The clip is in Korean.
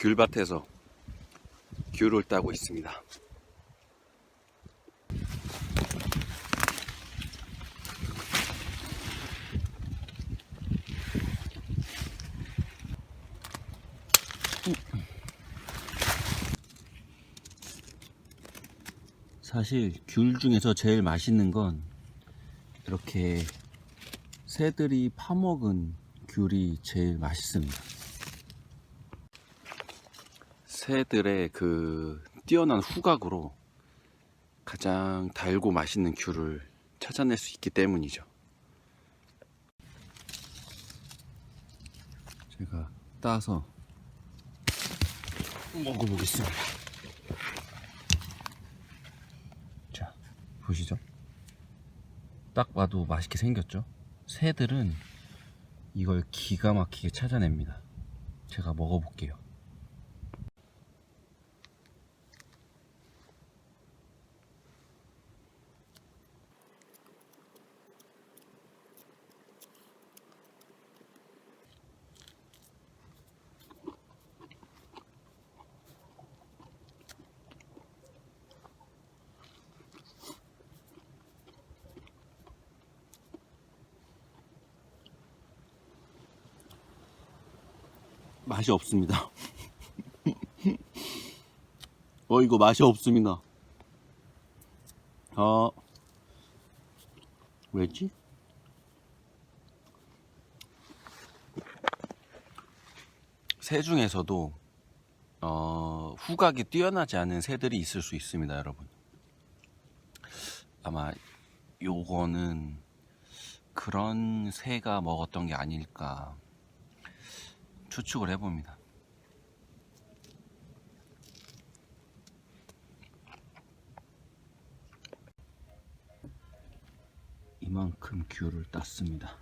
귤밭에서 귤을 따고 있습니다. 사실 귤 중에서 제일 맛있는 건 이렇게 새들이 파먹은 귤이 제일 맛있습니다. 새들의 그 뛰어난 후각으로 가장 달고 맛있는 귤을 찾아낼 수 있기 때문이죠. 제가 따서 먹어보겠습니다. 자, 보시죠. 딱 봐도 맛있게 생겼죠? 새들은 이걸 기가 막히게 찾아냅니다. 제가 먹어볼게요. 맛이 없습니다. 이거 맛이 없습니다. 왜지? 새 중에서도 후각이 뛰어나지 않은 새들이 있을 수 있습니다, 여러분. 아마 요거는 그런 새가 먹었던 게 아닐까 추측을 해봅니다. 이만큼 귤을 땄습니다.